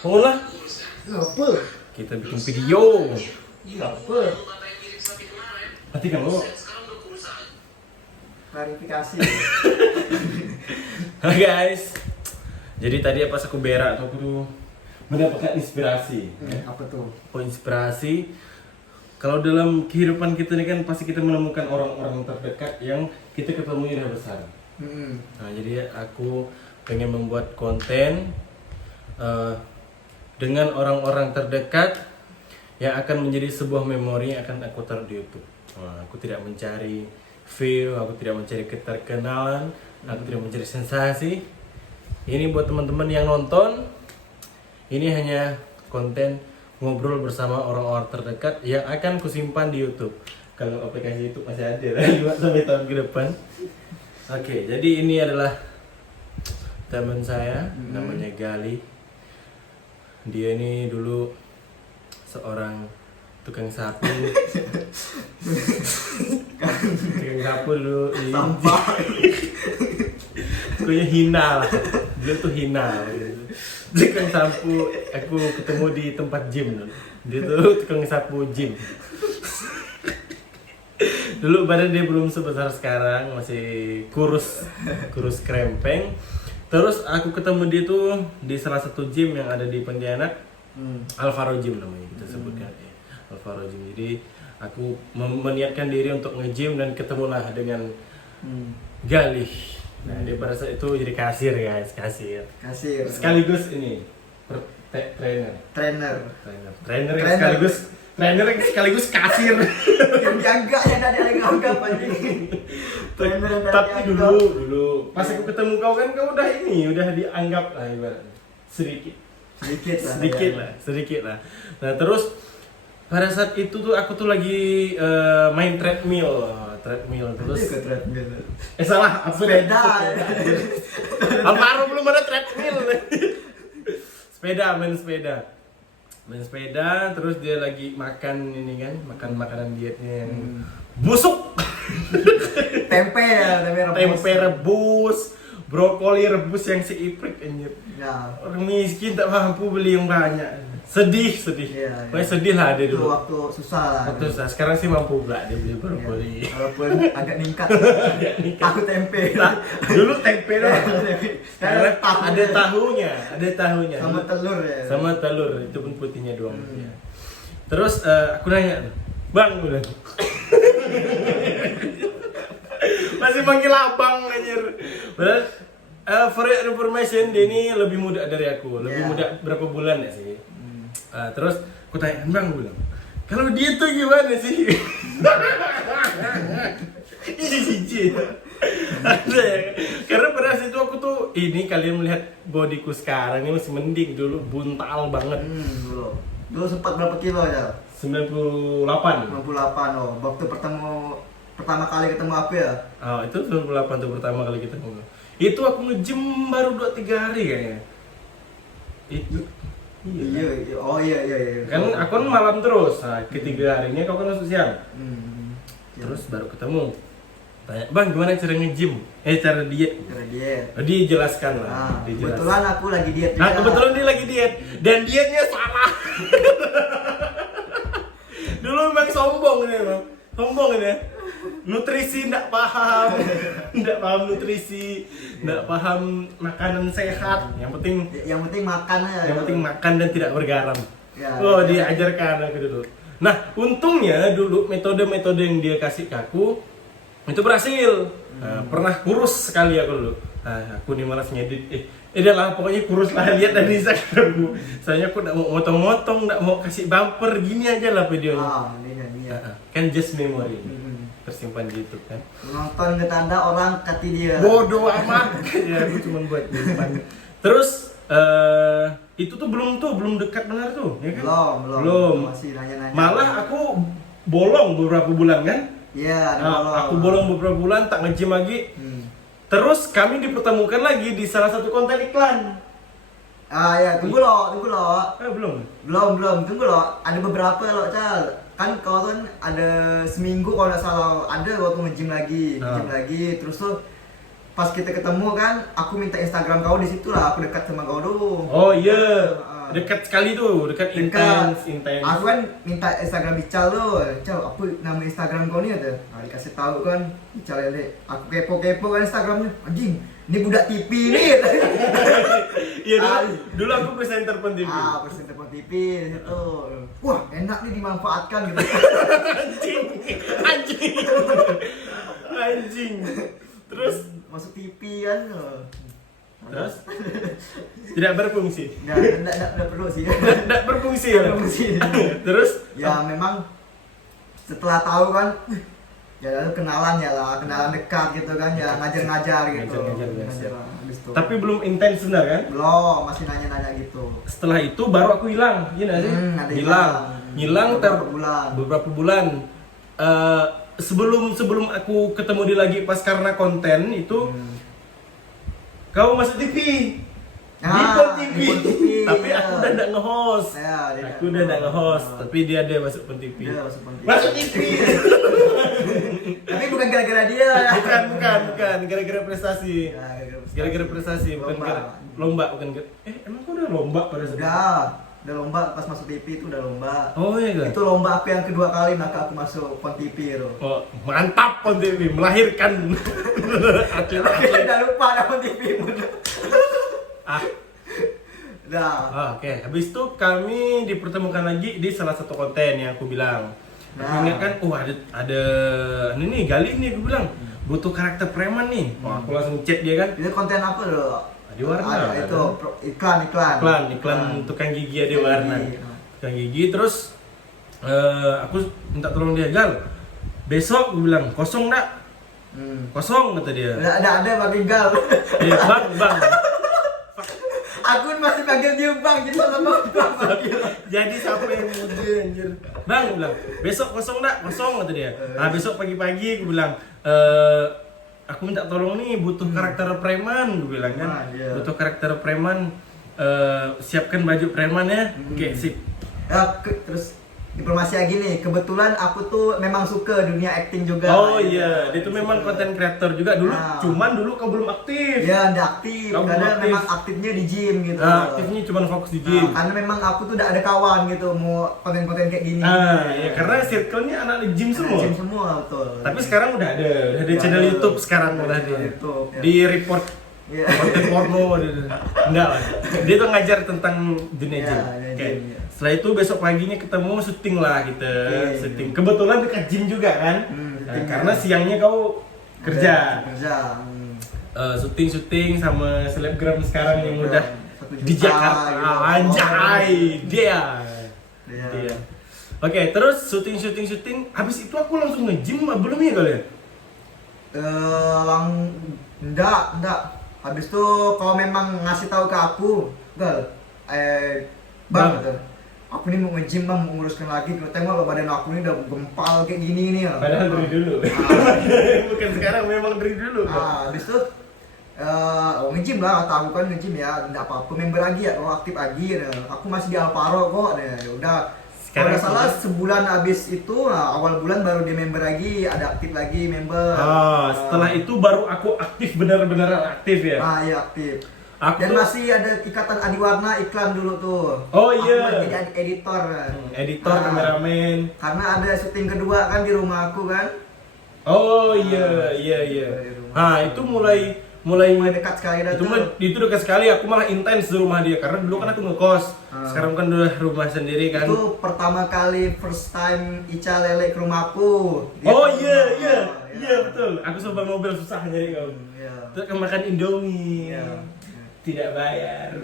Oh lah, Apa? kita bikin video. Apa? Berarti kamu. Klarifikasi. Halo guys. Jadi tadi pas aku berak tuh aku tuh mendapatkan inspirasi. Apa tuh? Oh, inspirasi. Kalau dalam kehidupan kita ini kan pasti kita menemukan orang-orang terdekat yang kita ketemu udah besar. Nah, jadi aku pengen membuat konten dengan orang-orang terdekat yang akan menjadi sebuah memori yang akan aku taruh di YouTube. Aku tidak mencari view, aku tidak mencari keterkenalan, aku tidak mencari sensasi. Ini buat teman-teman yang nonton, ini hanya konten ngobrol bersama orang-orang terdekat yang akan kusimpan di YouTube. Kalau aplikasi YouTube masih ada 5 sampai tahun ke depan. Oke, jadi ini adalah teman saya, namanya Gali. Dia ini dulu seorang tukang sapu. Tukang sapu dulu. Sampah. Pokoknya hina lah. Dia tuh hina. Tukang sapu, aku ketemu di tempat gym dulu. Dia tuh tukang sapu gym. Dulu badan dia belum sebesar sekarang, masih kurus krempeng. Terus aku ketemu dia tuh di salah satu gym yang ada di Pontianak, Alvaro Gym namanya kita sebutkan. Alvaro Gym. Jadi aku meniatkan diri untuk nge-gym dan ketemulah dengan Galih. Nah, dia pada saat itu jadi kasir guys, kasir. Sekaligus ini trainer yang sekaligus kasir. Yang jaga ya tadi ada yang anggap aja. Tapi dulu pas aku ketemu kau kan kau udah dianggap lah ibaratnya sedikit lah. Nah terus pada saat itu tuh aku tuh lagi main treadmill terus. Salah, Sepeda. Alvaro belum ada treadmill. Main sepeda terus dia lagi makan ini kan, makan makanan dietnya yang busuk. Tempe rebus, brokoli rebus yang seiprit anjir. Ya. Orang miskin tak mampu beli yang banyak. Sedih. Iya. Pokoknya sedih lah dia dulu. Waktu susah lah. Sekarang sih mampu pula dia beli brokoli. Ya. Walaupun agak ningkat. Aku tempe. Dulu tempe doang. Karena Tahu. ada tahunya. Sama telur ya. Sama telur, itu pun putihnya doang. Ya. Terus aku nanya, "Bang," bilang. Masih panggil abang anjir. Padahal for your information, dia ini lebih muda dari aku. Lebih muda berapa bulan ya sih? Terus aku tanya, "Bang," bilang, "kalau dia tuh gimana sih?" Ini siji. Ada ya. Karena pada saat itu aku tuh ini kalian melihat bodiku sekarang ini masih mending, dulu buntal banget. Dulu sempat berapa kilo aja? 98. 98 oh. Waktu pertama kali ketemu aku ya. Oh, itu 98 tuh pertama kali kita ngobrol. Itu aku nge-gym baru 2-3 hari kayaknya. Itu Iya. Kan aku kan malam terus. Nah, ketiga harinya kau kan masuk siang. Terus baru ketemu. Tanya, "Bang, gimana cara nge-gym? Cara diet?" Dia jelaskan lah. Kebetulan aku lagi diet juga. Nah, kebetulan dia lagi diet dan dietnya salah. Dulu memang sombong ini, Bang. Sombong ini. Nutrisi enggak paham. Enggak paham nutrisi, enggak paham makanan sehat. Yang penting makan aja. Yang penting makan dan tidak bergaram. Ya, diajarkan aku dulu. Nah, untungnya dulu metode-metode yang dia kasih ke aku itu berhasil. Pernah kurus sekali aku dulu. Aku nih malas ngedit. Udah lah, pokoknya kurus lah, lihat dari Instagramku. Soalnya aku enggak mau motong-motong, enggak mau kasih bumper, gini aja lah videonya. Kan just memory. Tersimpan di YouTube kan. Nonton ketanda orang kati dia. Bodoh amat. Ya, aku cuma buat nyimpan. Terus itu tuh belum dekat benar tuh, ya kan? Belum. Masih nanya-nanya. Malah aku bolong beberapa bulan kan? Iya, aku bolong beberapa bulan, tak nge-gym lagi. Terus kami dipertemukan lagi di salah satu konten iklan. Ya, tunggu lo. Belum. Tunggu lo. Ada beberapa lo, Cal. Kan kau kan ada seminggu kalau nggak salah ada waktu nge-gym lagi, terus tuh pas kita ketemu kan, aku minta Instagram kau di situ lah, aku dekat sama kau dulu. Oh iya. Dekat sekali tuh, dekat intens. Aku kan minta Instagram Ical tuh. Ical, apa nama Instagram kau ni kata? Nah, dikasih tahu kan Ical Lele. Aku kepo-kepo kan Instagramnya. Anjing, ini budak TV ni. Iya dulu aku presenter Pon TV. Presenter Pon TV itu. Wah, enak nih dimanfaatkan gitu. Anjing. Terus masuk TV kan. Terus tidak berfungsi. Enggak perlu sih. Tidak berfungsi ya. Terus ya memang setelah tahu kan ya lalu kenalan dekat gitu kan ya ngajar gitu. Ngajar. Habis itu. Tapi belum intens benar kan? Belum, masih nanya gitu. Setelah itu baru aku hilang, iya nggak sih? Hilang beberapa bulan. Sebelum aku ketemu dia lagi pas karena konten itu. Kau masuk TV. Di Pon TV. Tapi aku udah enggak nge-host. Aku udah enggak nge-host, tapi dia masuk Pon TV. Masuk TV. Tapi bukan gara-gara dia. Bukan, gara-gara prestasi. Gara-gara prestasi, bukan lomba, bukan. Emang kau udah lomba pada saat udah lomba pas masuk TV itu udah lomba. Oh iya kan? Itu lomba aku yang kedua kali maka aku masuk Pon TV itu. Oh, mantap Pon TV melahirkan atlet-atlet. Udah lupa ada Pon TV. Oke. Habis itu kami dipertemukan lagi di salah satu konten yang aku bilang. Aku ingat kan, ada ini nih Galih nih aku bilang butuh karakter preman nih. Aku langsung chat dia kan. Itu konten apa loh? Di Warna itu iklan tukang gigi ada Warna. Tukang gigi terus aku minta tolong dia, Gal. Besok gue bilang kosong enggak? Kosong kata dia. Ada bagi Gal. Bang. Aku masih panggil dia Bang gitu sama Bang. Jadi siapa yang mau dia anjir? Bang bilang, besok kosong enggak? Kosong kata dia. Besok pagi-pagi gue bilang aku minta tolong nih butuh karakter preman gue bilang kan. Butuh karakter preman, siapkan baju preman ya. Oke, sip. Terus informasi lagi nih, kebetulan aku tuh memang suka dunia acting juga. Oh iya, dia tuh memang konten kreator juga dulu. Cuman dulu kau belum aktif. Ya, enggak aktif. Karena memang aktifnya di gym gitu. Aktifnya cuma fokus di gym. Karena memang aku tuh udah ada kawan gitu mau konten-konten kayak gini. Iya, karena circle-nya anak di gym semua. Gym semua betul. Tapi sekarang udah ada channel YouTube sekarang udah di YouTube. Di report konten porno enggak lah. Dia tuh ngajar tentang dunia gym. Setelah itu besok paginya ketemu syuting lah kita. Syuting. Kebetulan dekat gym juga kan. Karena siangnya kau kerja. Syuting sama selebgram sekarang yang udah di Jakarta. Anjay, dia. Oke, terus syuting. Habis itu aku langsung nge-gym belum ya kalian? Enggak. Habis itu kalau memang ngasih tahu ke aku, Gal, Bang, aku nih mau nge-gym Bang, mau nguruskan lagi. Tengok lo badan aku ini udah gempal kayak gini nih ya. Padahal dari dulu. Bukan sekarang, memang dari dulu. Habis itu nge-gym lah, kata aku kan nge-gym ya, enggak apa-apa member lagi ya, kalau aktif lagi. Aku masih di Alvaro kok, ya udah. Kalau nggak salah sebulan habis itu, awal bulan baru dia member lagi, ada aktif lagi member. Setelah itu baru aku aktif, benar-benar aktif ya? Iya aktif. Dan masih ada ikatan Adiwarna iklan dulu tuh. Oh iya. Aku jadi editor. Editor, kameramen. Karena ada syuting kedua kan di rumah aku kan. Oh iya. Itu mulai dekat sekali dah. Itu dekat sekali, aku malah intens di rumah dia karena dulu kan aku ngekos. Sekarang kan udah rumah sendiri kan. Itu pertama kali first time Ica Lele ke rumahku. Iya betul. Aku sobat mobil susah nyari kau. Terus makan Indomie. Tidak bayar.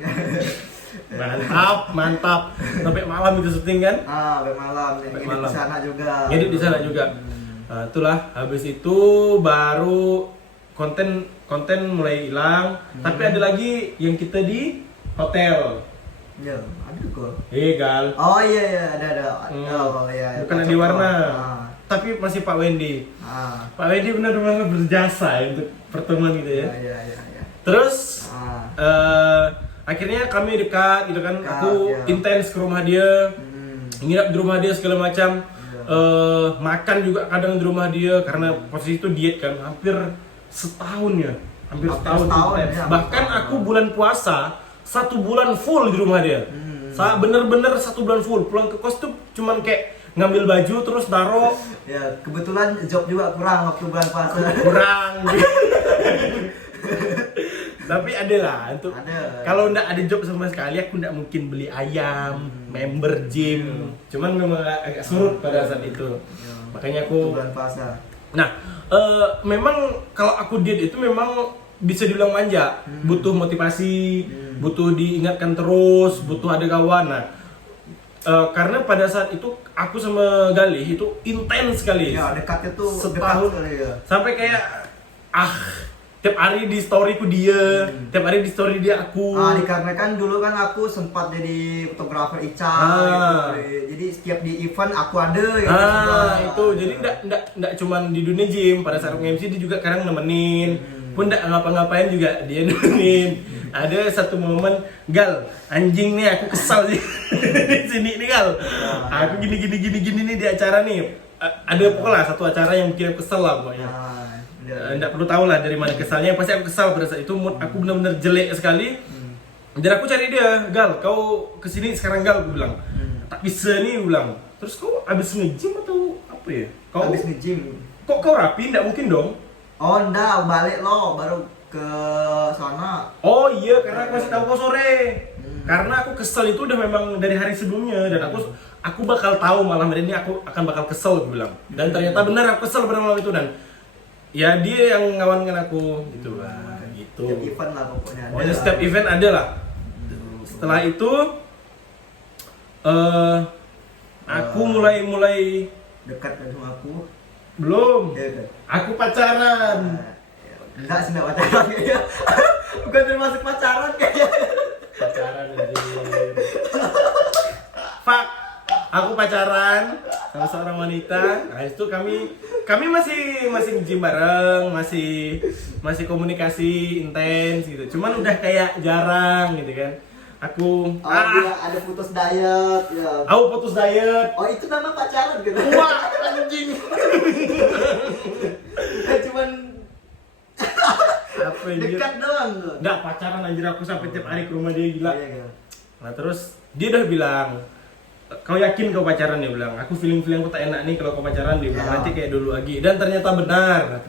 Mantap. Sampai malam itu syuting kan? Sampai malam. Ngedit di sana juga. Ngedit di sana juga. Itulah, habis itu baru konten mulai hilang. Tapi ada lagi yang kita di hotel. Iya, ada kok. Gal. Oh iya, ada. Bukan di Warna. Tapi masih Pak Wendy. Pak Wendy benar-benar berjasa ya untuk pertemuan gitu ya. Iya. Terus akhirnya kami dekat gitu kan. Aku intens ke rumah dia. Nginap di rumah dia segala macam. Makan juga kadang di rumah dia karena posisi itu diet kan. Hampir setahun ya. Bahkan aku bulan puasa 1 bulan full di rumah dia. Bener-bener 1 bulan full. Pulang ke kos tuh cuman kayak ngambil baju terus taruh. Ya, kebetulan job juga kurang waktu bulan puasa. Kurang. Tapi ada lah untuk Ada. kalau ndak ada job sama sekali aku ndak mungkin beli ayam, member gym. Cuman memang agak surut pada saat itu. Ya, Makanya waktu aku bulan puasa. Nah, memang kalau aku diet itu memang bisa dibilang manja, butuh motivasi, butuh diingatkan terus, butuh ada kawan. Nah, karena pada saat itu aku sama Galih itu intens sekali. Ya, dekatnya tuh Setahun. dekat kali ya. Sampai kayak tiap hari di storyku dia, tiap hari di story dia aku. Dikarenakan dulu kan aku sempat jadi fotografer Ica gitu. Jadi setiap di event aku ada ya. Itu jadi ndak cuman di dunia gym, pada saat MC dia juga kadang nemenin. Pun ndak ngapa-ngapain juga dia nemenin. Ada satu momen, Gal, anjing nih aku kesal sih di sini nih Gal. Aku gini nih di acara nih. Ada pokoknya satu acara yang bikin aku kesel lah pokoknya. Nggak perlu tahu lah dari mana kesalnya, pasti aku kesal pada saat itu, mood aku benar-benar jelek sekali. Dan aku cari dia, Gal, kau kesini sekarang Gal, aku bilang. Tak bisa nih, aku bilang. Terus kau habis nge-gym atau apa ya? Kau habis nge-gym. Kok kau rapi? Nggak mungkin dong. Oh enggak, balik lo baru ke sana. Oh iya, karena aku masih tahu kau sore. Karena aku kesel itu udah memang dari hari sebelumnya, dan aku bakal tahu malam hari ini aku akan bakal kesel, aku bilang. Dan ternyata benar aku kesel pada malam itu, dan ya dia yang ngawankan aku gitu lah, gitu. Setiap event lah pokoknya. Pokoknya setiap event ada lah. Setelah itu aku mulai dekat sama aku. belum. Ya, Aku pacaran. Enggak sih, enggak pacaran kayaknya. Bukan termasuk pacaran kayaknya. Pacaran anjir. Fuck. Aku pacaran sama seorang wanita. Nah, itu kami masih nge-gym bareng, masih komunikasi intens gitu. Cuman udah kayak jarang gitu kan. Aku Dia ada putus diet ya. aku putus diet. Oh, itu nama pacaran gitu. Wah, anjing. Cuman Apa anjir? dekat doang tuh. Enggak pacaran anjir, aku sampai tiap hari ke rumah dia, gila. Iya. Nah, terus dia udah bilang, kau yakin kau pacaran? Dia bilang, aku feeling aku tak enak nih kalau kau pacaran. Dia bilang, Ya. nanti kayak dulu lagi. Dan ternyata benar.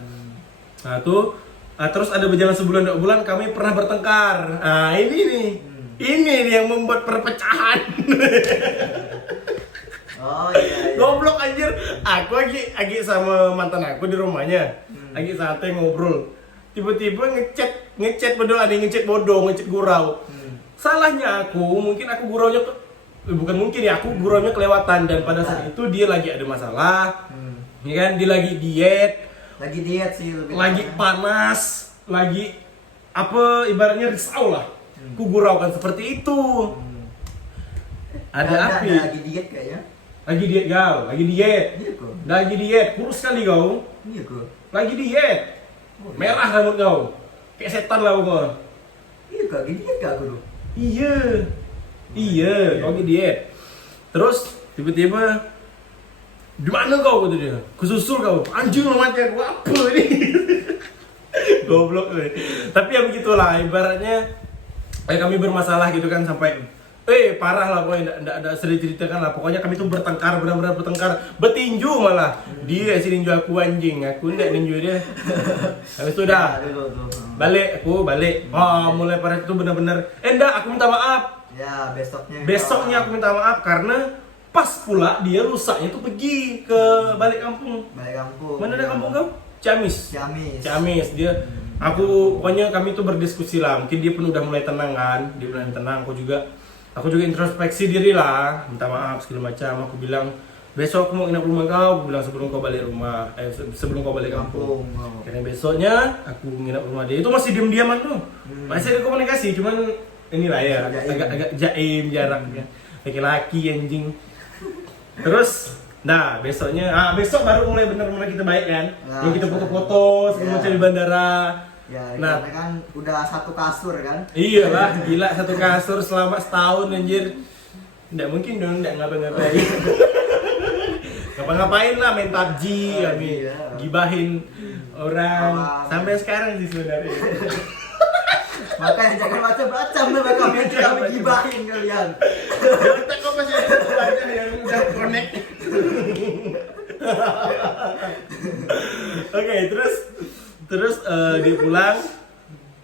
Nah tuh, terus ada berjalan sebulan 2 bulan kami pernah bertengkar. Nah ini nih, ini nih yang membuat perpecahan. Oh iya. Goblok anjir. Aku lagi sama mantan aku di rumahnya, lagi santai ngobrol. Tiba-tiba ngechat bodoh, ada yang ngechat bodoh, ngechat gurau. Salahnya aku, mungkin aku guraunya bukan mungkin ya, aku guraunya kelewatan, dan pada saat itu dia lagi ada masalah. Ya kan, dia lagi diet sih lebih lagi panas, lagi apa ibaratnya risau lah. Ku guraukan seperti itu. Ada api. Lagi diet kayaknya. Lagi diet Gal, lagi diet. Iya kok. Lagi diet, kurus sekali kau. Iya kok. Lagi diet. Merah rambut kau. Kayak setan lah kau. Iya kok, lagi diet kak aku tuh. Iya, kau lagi diet. Terus tiba-tiba, di mana kau, kata dia? Kesusul kau. Anjing lo mati aku, apa ini? Goblok. Tapi ya begitulah, ibaratnya kami bermasalah gitu kan, sampai parah lah pokoknya, enggak ada sedih ceritakan lah. Pokoknya kami tuh bertengkar, benar-benar bertengkar, bertinju malah. Dia si ninju aku, anjing, aku enggak ninju dia. Habis itu udah balik, aku balik. Oh, mulai pada itu benar-benar enggak, aku minta maaf. Ya, Besoknya aku minta maaf karena pas pula dia rusaknya tuh pergi ke balik kampung. Mana ada kampung kau? Ciamis. Dia pokoknya kami tuh berdiskusi lah. Mungkin dia pun udah mulai tenang kan. Dia mulai tenang, aku juga introspeksi diri lah, minta maaf segala macam. Aku bilang, besok aku mau nginep rumah kau. Aku bilang sebelum kau balik kampung. Karena besoknya aku nginep rumah dia. Itu masih diam-diaman tuh. Masih ada komunikasi, cuman inilah ya, agak jaim jaraknya. Laki-laki anjing. Terus besok baru mulai benar-benar kita baik kan. Yang kita foto-foto segala macam di bandara. Ya, karena kan udah satu kasur kan. Iya lah, gila, satu kasur selama setahun anjir. Nggak mungkin dong, nggak ngapa-ngapain. Ngapa-ngapain lah, main PUBG kami, gibahin orang. Sampai sekarang sih sebenarnya. Makanya jangan macam-macam tuh kami gibahin kalian. Ya otak kau masih ada satu aja yang udah connect. Oke, terus dia pulang.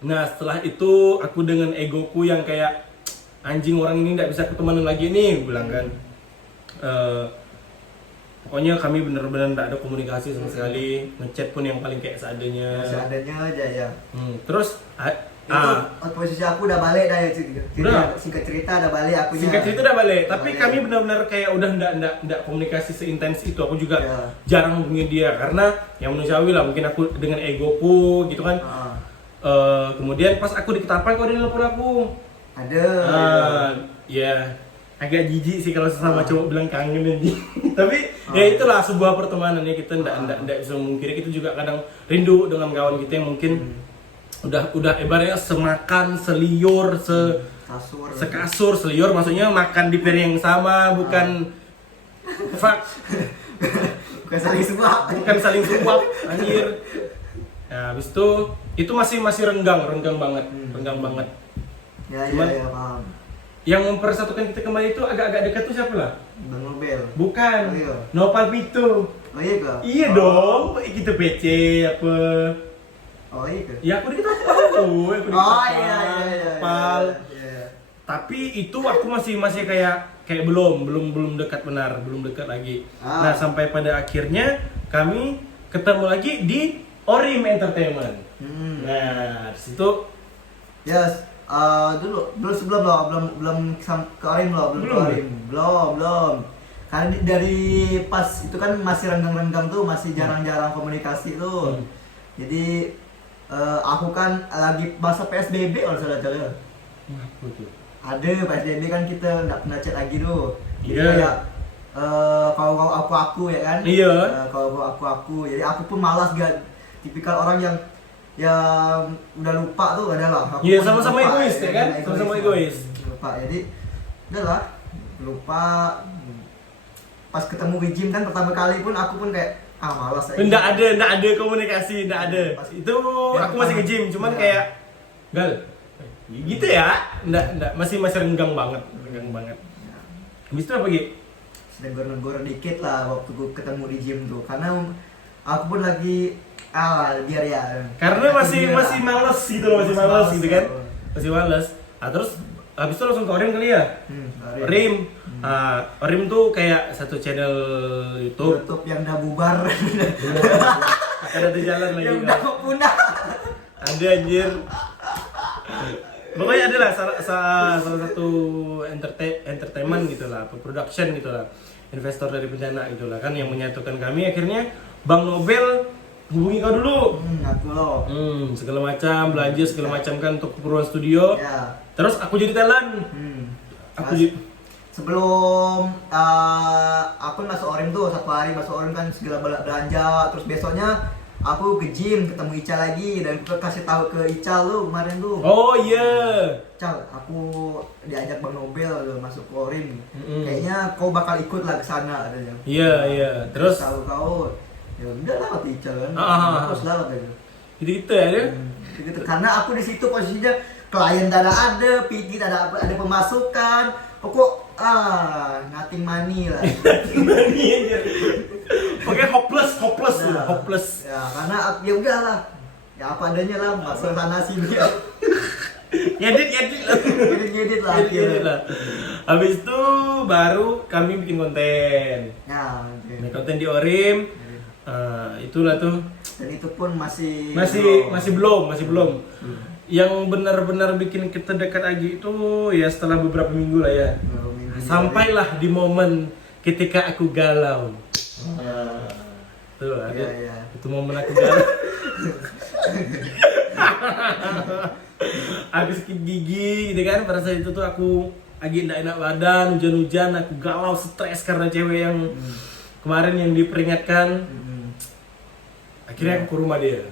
Nah setelah itu aku dengan egoku yang kayak anjing, orang ini nggak bisa ketemu lagi nih, bilang kan. Pokoknya kami bener-bener nggak ada komunikasi sama sekali, ngechat pun yang paling kayak seadanya. Seadanya aja ya. Terus Posisi aku udah balik dah ya, Udah. singkat cerita udah balik aku. singkat cerita udah balik, tapi Balik. kami benar-benar kayak udah nggak komunikasi seintens itu. Aku juga Ya. jarang hubungi dia karena yang manusiawi lah, mungkin aku dengan egoku gitu kan. Kemudian pas aku di Ketapang kok dia nelfon aku. Ada. Ya agak jijik sih kalau sesama cowok bilang kangen aja. Tapi ya itulah sebuah pertemanan ya, kita nggak bisa memungkiri, kita juga kadang rindu dengan kawan kita yang mungkin udah ibaratnya semakan, seliur, Kasur. sekasur, seliur maksudnya makan di piring yang sama, bukan fuck, Bukan saling suap. bukan saling suap, anjir. Nah, habis itu masih renggang banget, renggang banget. Ya, Cuman- ya, paham. Yang mempersatukan kita kembali itu agak-agak dekat tuh siapa lah? Bang Nobel. Bukan, Oh, iya. Nopal Pitu. Oh iya kah? Iya dong, kita PC apa? Oh iya kah? Ya aku di Ketapang tuh, aku di Oh Ketapang, iya. Pal. Iya. Tapi itu aku masih kayak belum dekat benar, belum dekat lagi. Nah, sampai pada akhirnya kami ketemu lagi di Orim Entertainment. Nah, di situ Yes. Dulu sebelum belum ke Orim belum ke Orim. Belum. Karena dari pas itu kan masih renggang-renggang tuh, masih jarang-jarang komunikasi tuh. Jadi aku kan lagi masa PSBB kalau salah salah. apa tuh? Ada PSBB kan kita nggak pernah chat lagi tuh. Jadi Iya. kayak kau aku ya kan. Iya. Kau aku. Jadi aku pun malas gak tipikal orang yang udah lupa tuh adalah. Iya, sama-sama egois ya kan? Sama-sama egois. Lupa. Jadi udahlah lupa. Pas ketemu di gym kan pertama kali pun aku pun kayak malas aja. Nggak ada komunikasi, nggak ada. Itu Ya, aku masih nge-gym, cuman ya. kayak gal, gitu ya, nggak masih renggang banget. Ya. Habis itu apa gitu? Negor-negor dikit lah waktu gue ketemu di gym tuh, karena aku pun lagi biar ya. Karena masih Biar lah. males gitu loh, masih males gitu kan, ya. masih males. Terus habis itu langsung ke Orim kali ya. Orim, Orim tuh kayak satu channel YouTube. YouTube yang udah bubar. Ada di jalan lagi. yang udah mau punah. Ada anjir. Pokoknya adalah salah satu entertainment gitulah, production gitulah, investor dari bencana gitulah kan yang menyatukan kami. Akhirnya Bang Nobel hubungi kau dulu. Aku loh. Segala macam belanja segala macam kan untuk keperluan studio. Ya. Terus aku jadi talent. Aku jadi Sebelum aku masuk Orim tuh, satu hari masuk Orim kan segala belanja, terus besoknya aku ke gym ketemu Ical lagi dan aku kasih tahu ke Ical tuh kemarin tuh. oh iya. Cal, aku diajak Bang Nobel loh masuk ke Orim. Mm-mm. Kayaknya kau bakal ikut lah ke sana katanya. Iya. Terus tahu kau ya udah lah kata Ical kan. Terus lah katanya. gitu ya dia. Gitu. Karena aku di situ posisinya klien tak ada, PT tak ada pemasukan. Pokok nothing money lah. Gimana aja. Pokoknya hopeless. Ya karena ya udahlah. Ya apa adanya lah, masuk sana sini. Ngedit lah. Ngedit lah. Habis itu baru kami bikin konten. Ya, Bikin konten di Orim. Itulah tuh. dan itu pun masih belum. Yang benar-benar bikin kita dekat lagi itu ya setelah beberapa minggu lah ya. Sampailah di momen ketika aku galau. Tuh ada. Ya. Itu momen aku galau. Habis sakit gigi gitu kan, pada saat itu tuh aku lagi nggak enak badan, hujan-hujan, aku galau, stres karena cewek yang kemarin yang diperingatkan. Akhirnya aku ke rumah dia.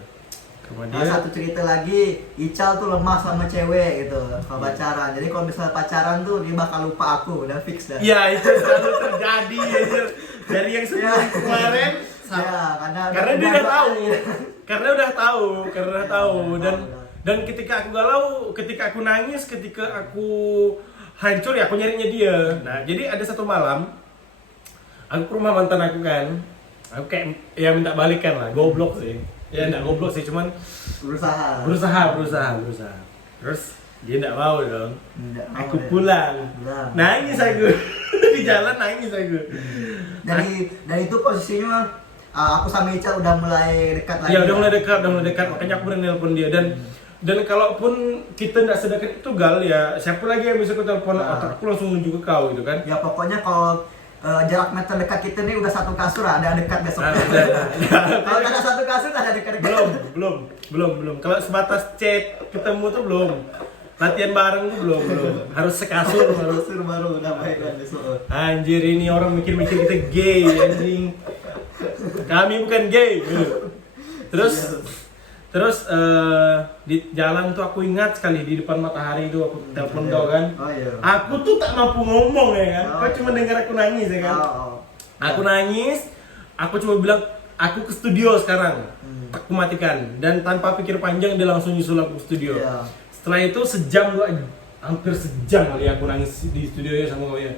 Nah, satu cerita lagi, Ical tuh lemah sama cewek gitu kalau pacaran. Jadi kalau misalnya pacaran tuh dia bakal lupa aku, udah fix dah. Iya, itu selalu terjadi anjir. Dari yang sebelum kemarin Ya, karena dia udah tahu. Karena udah tahu dan ketika aku galau, ketika aku nangis, ketika aku hancur ya aku nyarinya dia. Nah jadi ada satu malam aku ke rumah mantan aku kan, aku kayak ya minta balikan lah, goblok sih. Ya enggak goblok sih, cuman berusaha. Terus dia enggak mau dong. Aku pulang. Nangis aku. Di jalan nangis aku. Dari itu posisinya aku sama Ica udah mulai dekat lagi. Ya udah mulai dekat. Makanya aku berani nelpon dia dan kalaupun kita nggak sedekat itu Gal ya siapa lagi yang bisa aku telepon otak aku langsung menuju ke kau gitu kan. Ya pokoknya kalau jarak meter dekat kita nih udah satu kasur ada dekat besok. Kalau ada satu kasur ada dekat. Belum. Kalau sebatas chat ketemu tuh belum. Latihan bareng tuh belum. Harus sekasur baru udah baik kan besok. Anjir ini orang mikir-mikir kita gay anjing. Kami bukan gay. Terus di jalan tuh aku ingat sekali di depan matahari itu aku telepon kau kan. Oh iya. Aku tuh tak mampu ngomong ya kan. Kau cuma dengar aku nangis ya kan. Aku nangis. Aku cuma bilang aku ke studio sekarang. Aku matikan dan tanpa pikir panjang dia langsung nyusul aku ke studio. Setelah itu hampir sejam kali aku nangis di studio ya sama kau ya.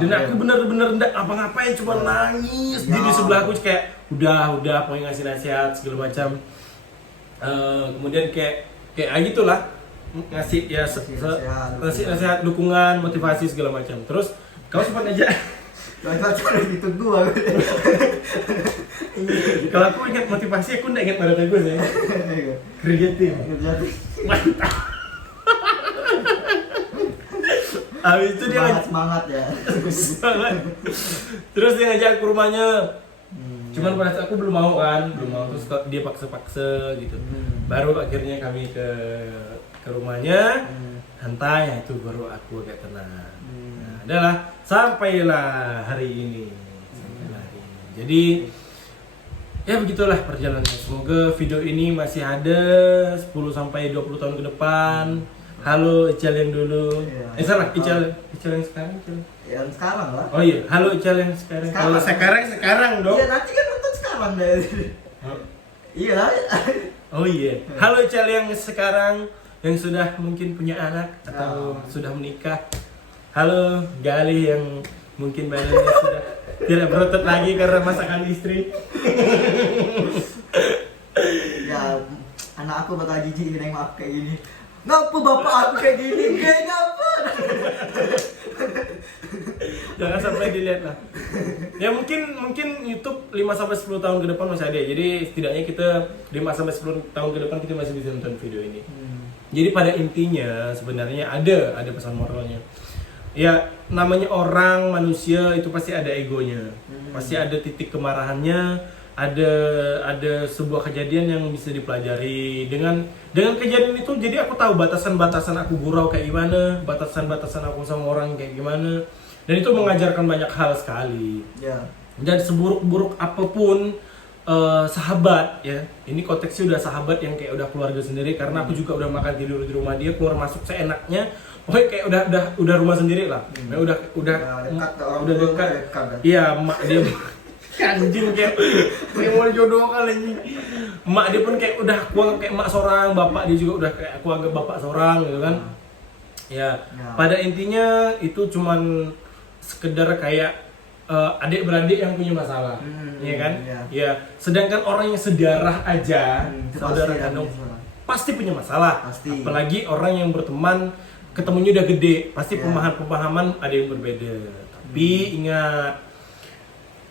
Dan aku bener-bener enggak apa-ngapain cuma nangis. Dia di sebelah aku kayak udah pengen ngasih nasihat segala macam. Kemudian kayak gitulah ngasih ya ngasih nasihat dukungan motivasi segala macam. Terus kau sempat aja itu gua. Kalau aku ingat motivasi aku enggak ingat pada bagus ya. Kreatif. Mantap. Habis itu dia semangat ya. Terus dia ngajak ke rumahnya. Cuman pada saat aku belum mau terus dia paksa gitu. Baru akhirnya kami ke rumahnya, santai itu baru aku agak tenang. Nah, adalah sampailah hari ini. Jadi ya begitulah perjalanannya. Semoga video ini masih ada 10 sampai 20 tahun ke depan. Halo Ical yang dulu. Salah Ical yang sekarang. Yang sekarang lah. Oh iya, halo Ical yang sekarang. Kalau sekarang dong. Iya, nanti kan nonton sekarang deh. Iya. Oh iya. Halo Ical yang sekarang yang sudah mungkin punya anak atau sudah menikah. Halo Gali yang mungkin badannya sudah tidak berotot lagi karena masakan istri. Ya, anak aku bakal jijik nih maaf kayak gini. Ngapa bapak aku kayak gini? Kayaknya apa? Jangan sampai dilihat lah. Ya mungkin YouTube 5 sampai 10 tahun ke depan masih ada. Jadi setidaknya kita 5 sampai 10 tahun ke depan kita masih bisa nonton video ini. Jadi pada intinya sebenarnya ada pesan moralnya. Ya namanya orang manusia itu pasti ada egonya. Pasti ada titik kemarahannya, ada sebuah kejadian yang bisa dipelajari. Dengan kejadian itu jadi aku tahu batasan-batasan aku gurau kayak gimana, batasan-batasan aku sama orang kayak gimana. Dan itu mengajarkan banyak hal sekali. Dan seburuk-buruk apapun sahabat ya, ini konteksnya udah sahabat yang kayak udah keluarga sendiri, karena aku juga udah makan tidur di rumah dia, keluar masuk seenaknya, pokoknya kayak udah rumah sendiri lah. Udah dekat. Iya, mak dia anjing kayak mau jodoh kali ini. Emak dia pun kayak udah aku anggap kayak emak seorang, bapak dia juga udah kayak aku anggap bapak seorang gitu kan. Ya, pada intinya itu cuman sekedar kayak adik-beradik yang punya masalah, ya kan? Ya, sedangkan orang yang sedarah aja, saudara kandung pasti punya masalah. Apalagi orang yang berteman, ketemunya udah gede, pasti pemahaman ada yang berbeda. Tapi ingat,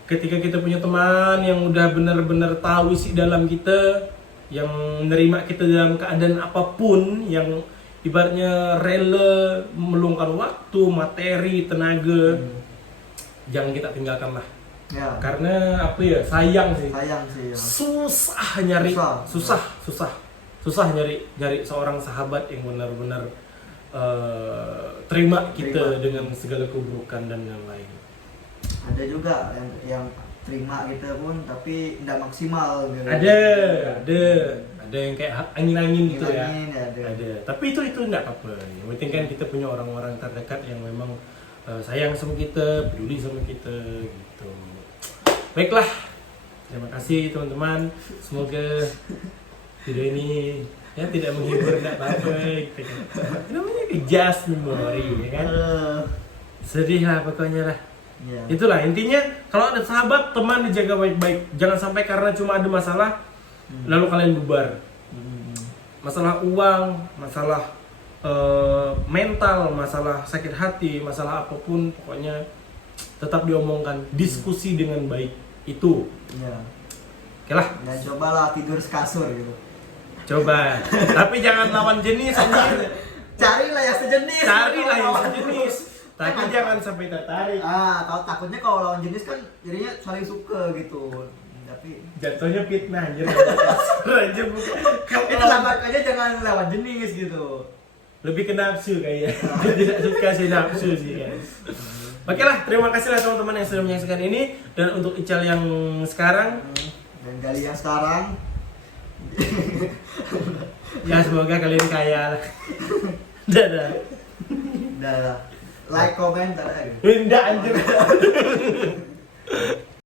ketika kita punya teman yang udah benar-benar tahu isi dalam kita, yang menerima kita dalam keadaan apapun, yang ibaratnya rela meluangkan waktu, materi, tenaga, jangan kita tinggalkan lah. Karena apa ya, sayang sih ya. Susah nyari seorang sahabat yang benar-benar terima kita dengan segala keburukan dan yang lain. Ada juga yang terima kita pun tapi tidak maksimal gitu. Ada yang kayak angin-angin gitu ya. Ada. Tapi itu enggak apa-apa. Yang penting kan kita punya orang-orang terdekat yang memang sayang sama kita, peduli sama kita gitu. Baiklah. Terima kasih teman-teman. Semoga video ini Ya tidak menghibur enggak apa-apa gitu kan. Namanya just memori ya kan. Sedih lah pokoknya lah. Iya. Itulah intinya, kalau ada sahabat, teman dijaga baik-baik. Jangan sampai karena cuma ada masalah lalu kalian bubar. Masalah uang, masalah mental, masalah sakit hati, masalah apapun, pokoknya tetap diomongkan, diskusi dengan baik. Itu. Iya. Oke lah, Dan cobalah tidur sekasur gitu. coba. Tapi jangan lawan jenis anjir. Carilah yang sejenis. Carilah yang Lawan sejenis. Tapi Kan- jangan sampai tertarik. Kalau takutnya kalau lawan jenis kan jadinya saling suka gitu. Tapi Jatuhnya fitnah anjir. Aja bukan. itu makanya jangan lawan jenis gitu. Lebih ke nafsu kayaknya. Tidak suka sih nafsu sih guys. Oke lah, terima kasih lah teman-teman yang sudah menyaksikan ini. Dan untuk Ical yang sekarang, Dan Gali yang sekarang ya semoga kalian kaya lah. Dadah. udah like, comment, Indah anjir.